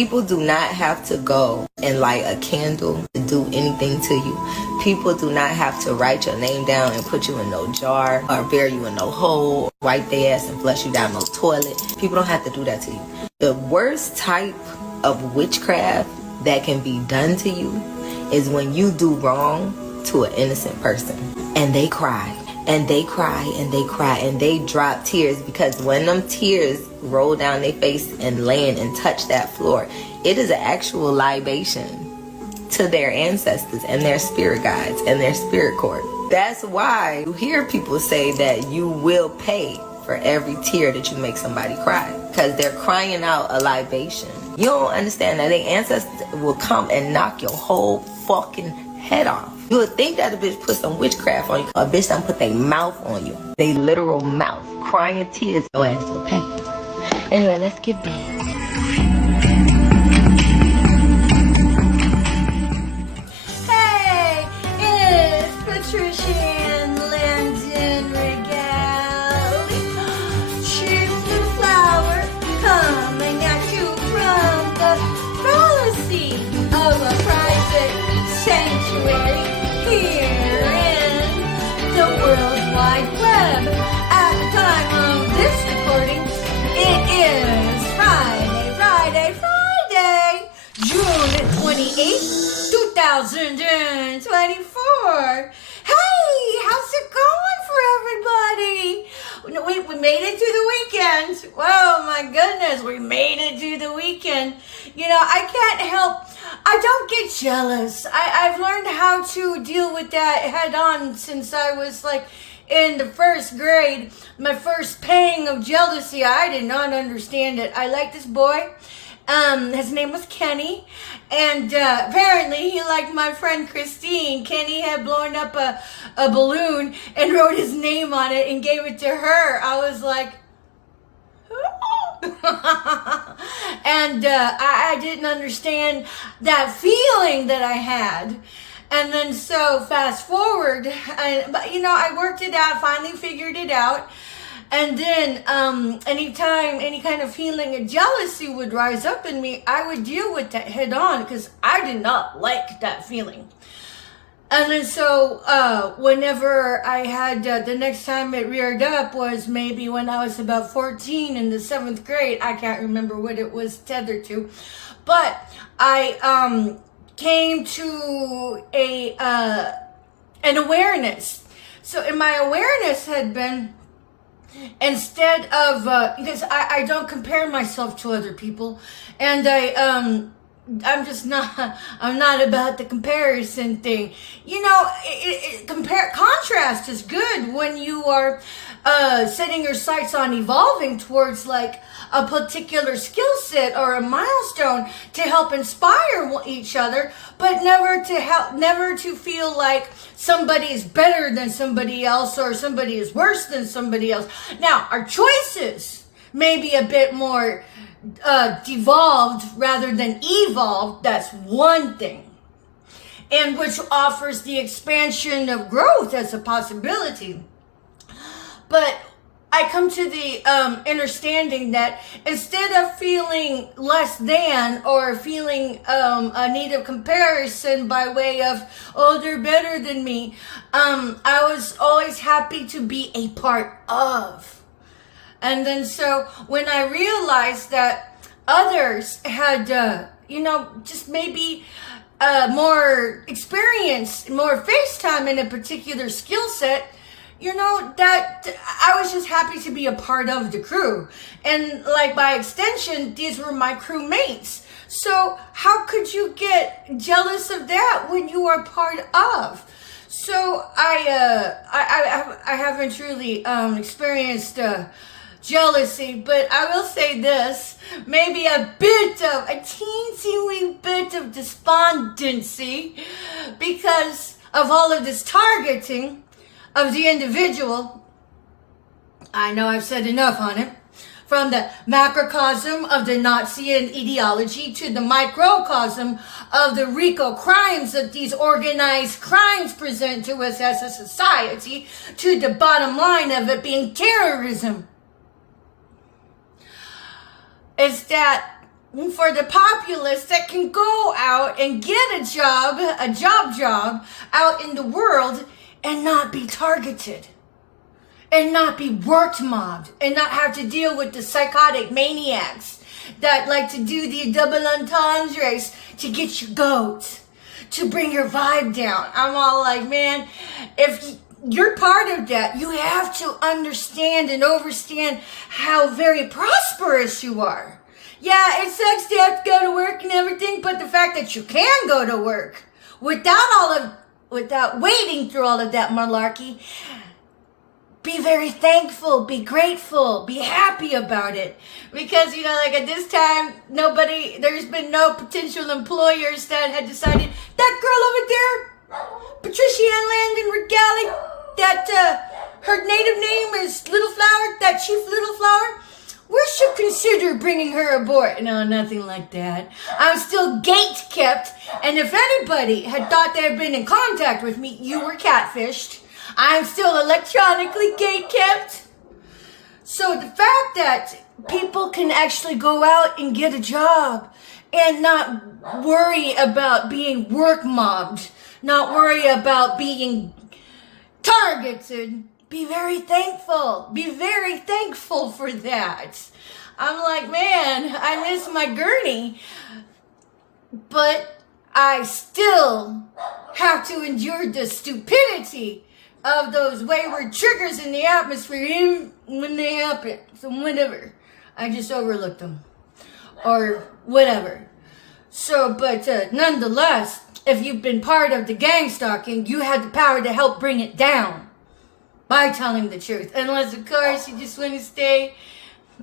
People do not have to go and light a candle to do anything to you. People do not have to write your name down and put you in no jar or bury you in no hole, or wipe their ass and flush you down no toilet. People don't have to do that to you. The worst type of witchcraft that can be done to you is when you do wrong to an innocent person and they cry and they cry and they cry and they drop tears, because when them tears roll down their face and land and touch that floor, it is an actual libation to their ancestors and their spirit guides and their spirit court. That's why you hear people say that you will pay for every tear that you make somebody cry, because they're crying out a libation. You don't understand that their ancestors will come and knock your whole fucking head off. You would think that a bitch put some witchcraft on you. A bitch done put their mouth on you. They literal mouth. Crying tears. Your ass will pay. Anyway, let's get back. Hey, it's Patricia and Landon Regali. Chips and flour coming at you from the fallacy of a private sanctuary here in the World Wide Web. At the time of this recording, it is Friday, June 28th, 2024. Hey, how's it going for everybody? We made it to the weekend. Oh my goodness, we made it to the weekend. You know, I can't help, I don't get jealous. I've learned how to deal with that head on since I was like in the first grade. My first pang of jealousy, I did not understand it. I liked this boy. His name was Kenny, and apparently he liked my friend Christine. Kenny had blown up a balloon and wrote his name on it and gave it to her. I was like, and I didn't understand that feeling that I had. And then so fast forward, but you know, I worked it out, finally figured it out. And then anytime any kind of feeling of jealousy would rise up in me, I would deal with that head on, because I did not like that feeling. And then so whenever I had, the next time it reared up was maybe when I was about 14 in the 7th grade. I can't remember what it was tethered to. But I came to an awareness. So in my awareness had been, instead of, because I don't compare myself to other people, and I'm not about the comparison thing. You know, contrast is good when you are setting your sights on evolving towards like a particular skill set or a milestone to help inspire each other, but never to feel like somebody is better than somebody else or somebody is worse than somebody else. Now, our choices may be a bit more devolved rather than evolved. That's one thing, and which offers the expansion of growth as a possibility. But I come to the understanding that instead of feeling less than or feeling a need of comparison by way of, oh, they're better than me, I was always happy to be a part of. And then so when I realized that others had, just maybe more experience, more face time in a particular skill set, you know, that I was just happy to be a part of the crew. And like by extension, these were my crew mates. So how could you get jealous of that when you are part of? So I haven't truly experienced jealousy, but I will say this, maybe a teensy wee bit of despondency because of all of this targeting of the individual. I know I've said enough on it. From the macrocosm of the Nazi ideology to the microcosm of the RICO crimes that these organized crimes present to us as a society, to the bottom line of it being terrorism, is that for the populace that can go out and get a job out in the world and not be targeted and not be work mobbed and not have to deal with the psychotic maniacs that like to do the double entendres to get your goat, to bring your vibe down. I'm all like, man, if you're part of that, you have to understand and overstand how very prosperous you are. Yeah, it sucks to have to go to work and everything, but the fact that you can go to work without wading through all of that malarkey, be very thankful, be grateful, be happy about it. Because, you know, like at this time, there's been no potential employers that had decided, that girl over there, Patricia Ann Landon Regali, that her native name is Little Flower, that Chief Little Flower, we should consider bringing her aboard. No, nothing like that. I'm still gate kept, and if anybody had thought they had been in contact with me, you were catfished. I'm still electronically gate kept. So the fact that people can actually go out and get a job and not worry about being work mobbed, not worry about being targeted, be very thankful. Be very thankful for that. I'm like, man, I miss my gurney, but I still have to endure the stupidity of those wayward triggers in the atmosphere even when they happen. So whatever. I just overlooked them. Or whatever. So, but nonetheless, if you've been part of the gang stalking, you had the power to help bring it down by telling the truth. Unless, of course, you just want to stay,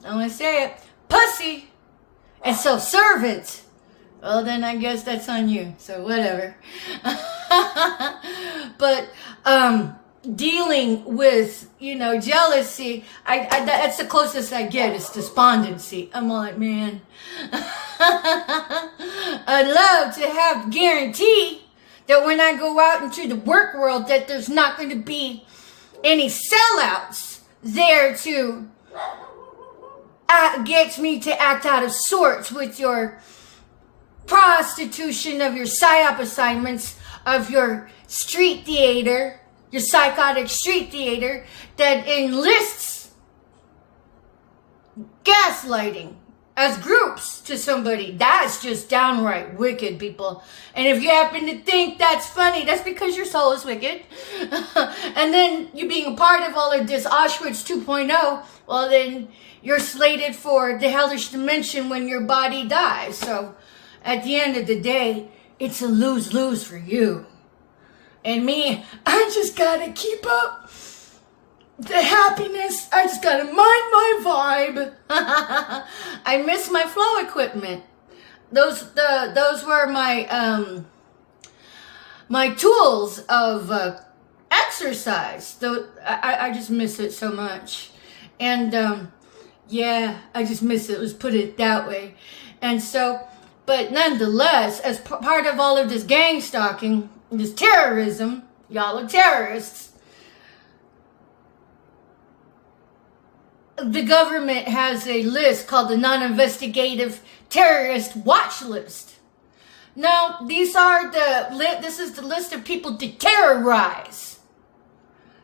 I want to say it, pussy and self-servant. Well, then I guess that's on you. So whatever. But dealing with, jealousy, that's the closest I get is despondency. I'm like, man, I'd love to have guarantee that when I go out into the work world that there's not going to be any sellouts there to get me to act out of sorts with your prostitution of your psyop assignments, of your street theater, your psychotic street theater that enlists gaslighting as groups to somebody. That's just downright wicked, people. And if you happen to think that's funny, that's because your soul is wicked. And then you being a part of all of this Auschwitz 2.0, well then you're slated for the hellish dimension when your body dies. So at the end of the day, it's a lose-lose for you. And me, I just gotta keep up the happiness. I just gotta mind my vibe. I miss my flow equipment. Those were my my tools of exercise. I just miss it so much. And yeah, I just miss it. Let's put it that way. And so, but nonetheless, as part of all of this gang stalking, this terrorism, y'all are terrorists. The government has a list called the Non-Investigative Terrorist Watch List. Now, this is the list of people to terrorize.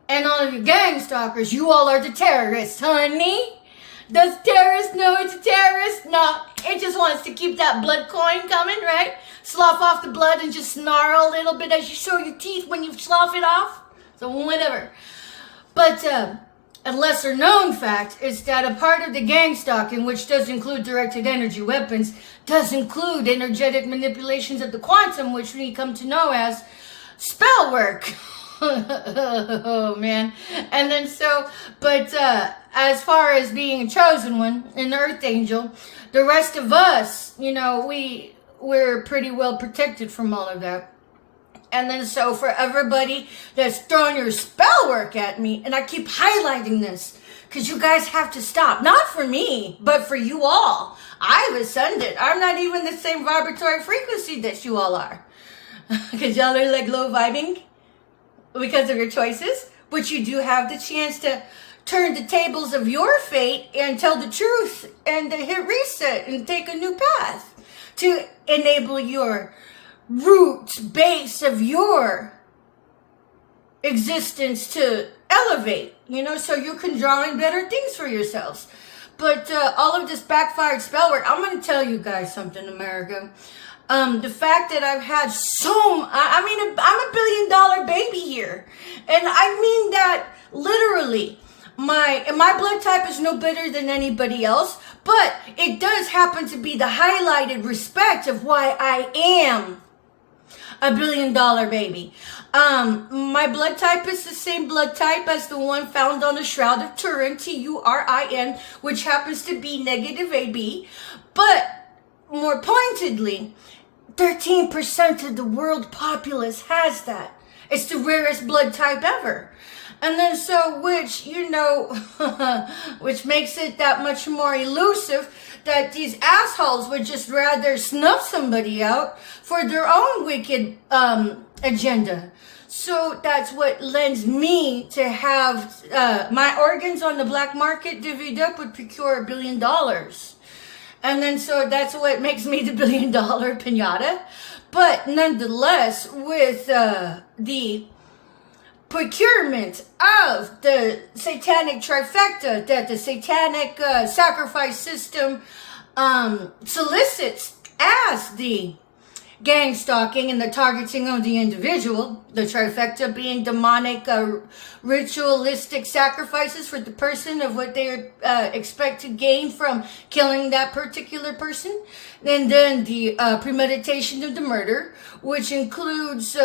And all of you gang stalkers, you all are the terrorists, honey. Does terrorist know it's a terrorist? No, it just wants to keep that blood coin coming, right? Slough off the blood and just snarl a little bit as you show your teeth when you slough it off. So whatever. But a lesser known fact is that a part of the gang stalking, which does include directed energy weapons, does include energetic manipulations of the quantum, which we come to know as spell work. Oh man. And then but as far as being a chosen one, an earth angel, the rest of us, we're pretty well protected from all of that. And then so for everybody that's throwing your spell work at me, and I keep highlighting this because you guys have to stop. Not for me, but for you all. I've ascended. I'm not even the same vibratory frequency that you all are. Because y'all are like low vibing because of your choices. But you do have the chance to turn the tables of your fate and tell the truth and hit reset and take a new path to enable your root base of your existence to elevate, so you can draw in better things for yourselves. But all of this backfired spell work, I'm going to tell you guys something, America. The fact that I've had I'm a $1 billion baby here. And I mean that literally. My blood type is no better than anybody else, but it does happen to be the highlighted respect of why I am a $1 billion baby. My blood type is the same blood type as the one found on the Shroud of Turin, Turin, which happens to be negative AB. But more pointedly, 13% of the world populace has that. It's the rarest blood type ever. And then which makes it that much more elusive that these assholes would just rather snuff somebody out for their own wicked agenda. So that's what lends me to have my organs on the black market divvied up would procure $1 billion. And then so that's what makes me the $1 billion pinata. But nonetheless, with the procurement of the satanic trifecta that the satanic sacrifice system solicits as the gang stalking and the targeting of the individual, the trifecta being demonic ritualistic sacrifices for the person of what they expect to gain from killing that particular person, and then the premeditation of the murder, which includes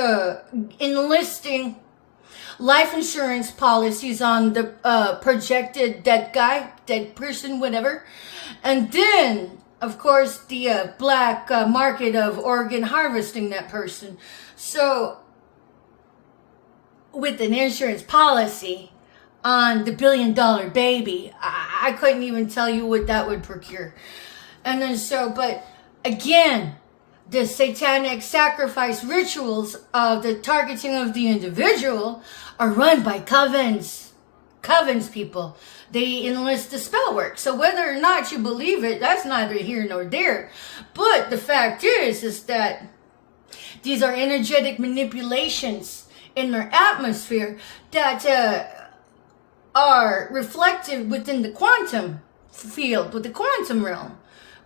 enlisting life insurance policies on the projected dead person, whatever. And then, of course, the black market of organ harvesting that person. So, with an insurance policy on the $1 billion baby, I couldn't even tell you what that would procure. And then but again, the satanic sacrifice rituals of the targeting of the individual are run by covens, people. They enlist the spell work. So whether or not you believe it, that's neither here nor there. But the fact is that these are energetic manipulations in their atmosphere that are reflected within the quantum field, with the quantum realm,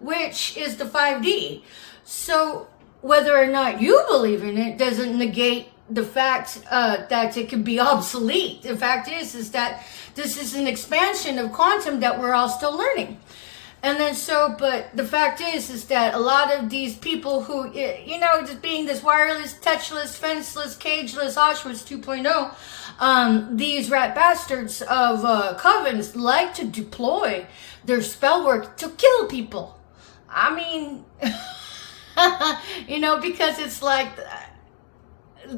which is the 5D. So whether or not you believe in it doesn't negate the fact that it can be obsolete. The fact is that this is an expansion of quantum that we're all still learning. And then but the fact is that a lot of these people who, just being this wireless, touchless, fenceless, cageless Auschwitz 2.0, these rat bastards of covens like to deploy their spell work to kill people. I mean, because it's like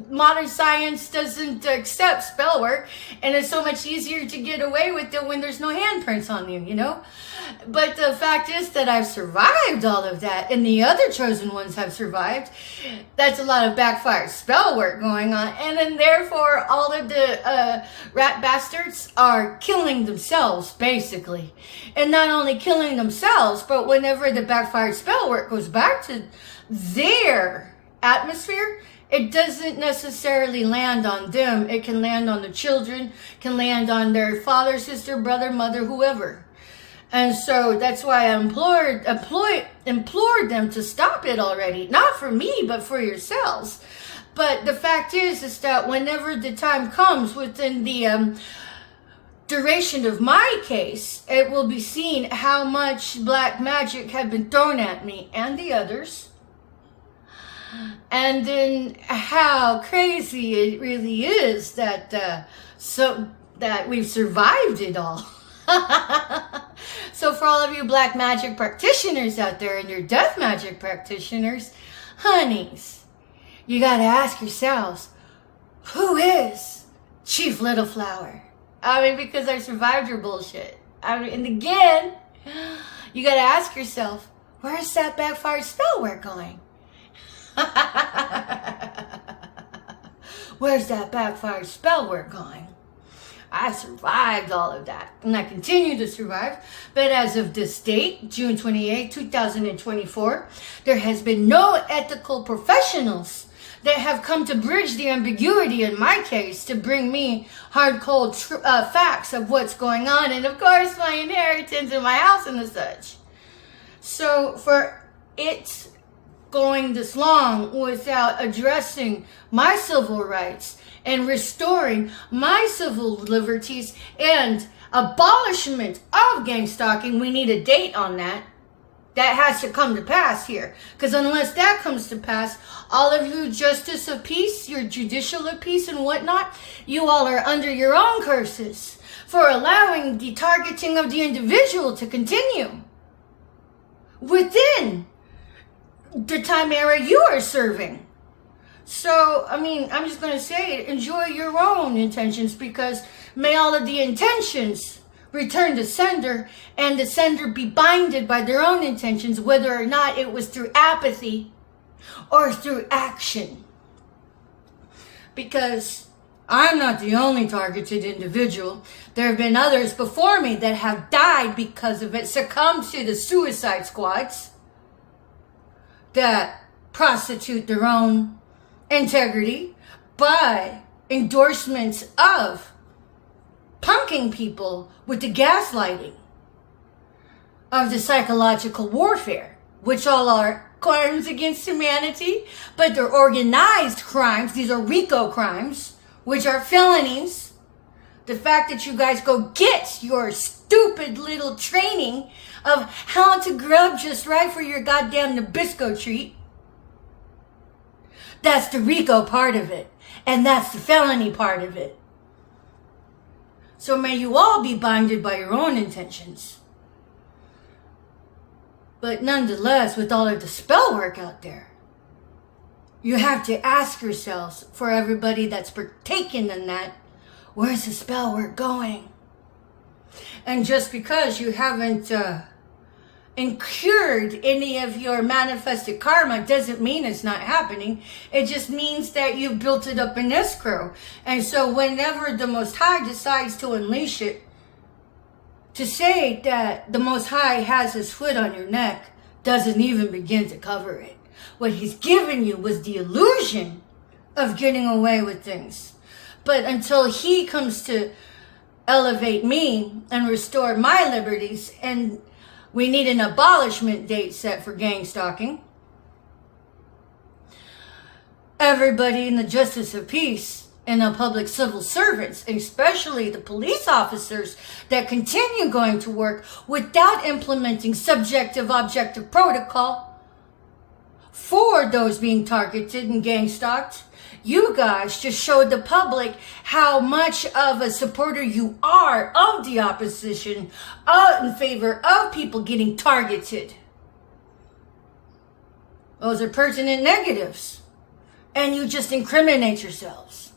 modern science doesn't accept spell work, and it's so much easier to get away with it when there's no handprints on you, But the fact is that I've survived all of that, and the other chosen ones have survived. That's a lot of backfired spell work going on, and then therefore all of the rat bastards are killing themselves, basically. And not only killing themselves, but whenever the backfired spell work goes back to their atmosphere, it doesn't necessarily land on them. It can land on the children, can land on their father, sister, brother, mother, whoever. And so that's why I implored them to stop it already. Not for me, but for yourselves. But the fact is that whenever the time comes within the duration of my case, it will be seen how much black magic had been thrown at me and the others. And then how crazy it really is that that we've survived it all. So for all of you black magic practitioners out there and your death magic practitioners, honeys, you gotta ask yourselves, who is Chief Little Flower? Because I survived your bullshit. And again, you gotta ask yourself, where's that backfired spell work going? Where's that backfired spell work going? I survived all of that, and I continue to survive. But as of this date, June 28, 2024, there has been no ethical professionals that have come to bridge the ambiguity in my case to bring me hard, cold facts of what's going on, and of course my inheritance and my house and such. So for it going this long without addressing my civil rights and restoring my civil liberties and abolishment of gang stalking, we need a date on that. That has to come to pass here. Because unless that comes to pass, all of you justice of peace, your judicial of peace and whatnot, you all are under your own curses for allowing the targeting of the individual to continue within the time era you are serving. So, I mean, I'm just going to say it. Enjoy your own intentions, because may all of the intentions return to sender, and the sender be binded by their own intentions, whether or not it was through apathy or through action. Because I'm not the only targeted individual. There have been others before me that have died because of it, succumbed to the suicide squads that prostitute their own integrity by endorsements of punking people with the gaslighting of the psychological warfare, which all are crimes against humanity, but they're organized crimes. These are RICO crimes, which are felonies. The fact that you guys go get your stupid little training of how to grub just right for your goddamn Nabisco treat, that's the RICO part of it, and that's the felony part of it. So may you all be binded by your own intentions. But nonetheless, with all of the spell work out there, you have to ask yourselves, for everybody that's partaken in that, where's the spell work going? And just because you haven't incurred any of your manifested karma doesn't mean it's not happening. It just means that you've built it up in escrow. And so whenever the Most High decides to unleash it, to say that the Most High has his foot on your neck doesn't even begin to cover it. What he's given you was the illusion of getting away with things. But until he comes to elevate me and restore my liberties, and we need an abolishment date set for gang stalking, everybody in the justice of peace and the public civil servants, especially the police officers that continue going to work without implementing subjective objective protocol for those being targeted and gang stalked, you guys just showed the public how much of a supporter you are of the opposition in favor of people getting targeted. Those are pertinent negatives. And you just incriminate yourselves.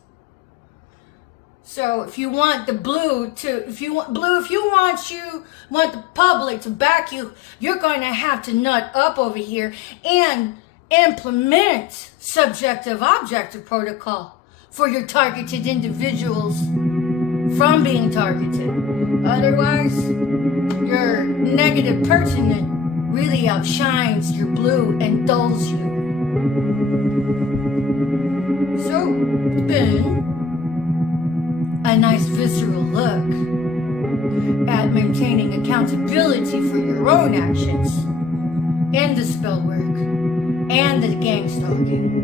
So if you want the blue to, if you want the public to back you, you're going to have to nut up over here and implement subjective objective protocol for your targeted individuals from being targeted. Otherwise, your negative pertinent really outshines your blue and dulls you. So it's been a nice visceral look at maintaining accountability for your own actions in the spell work and the gang stalking.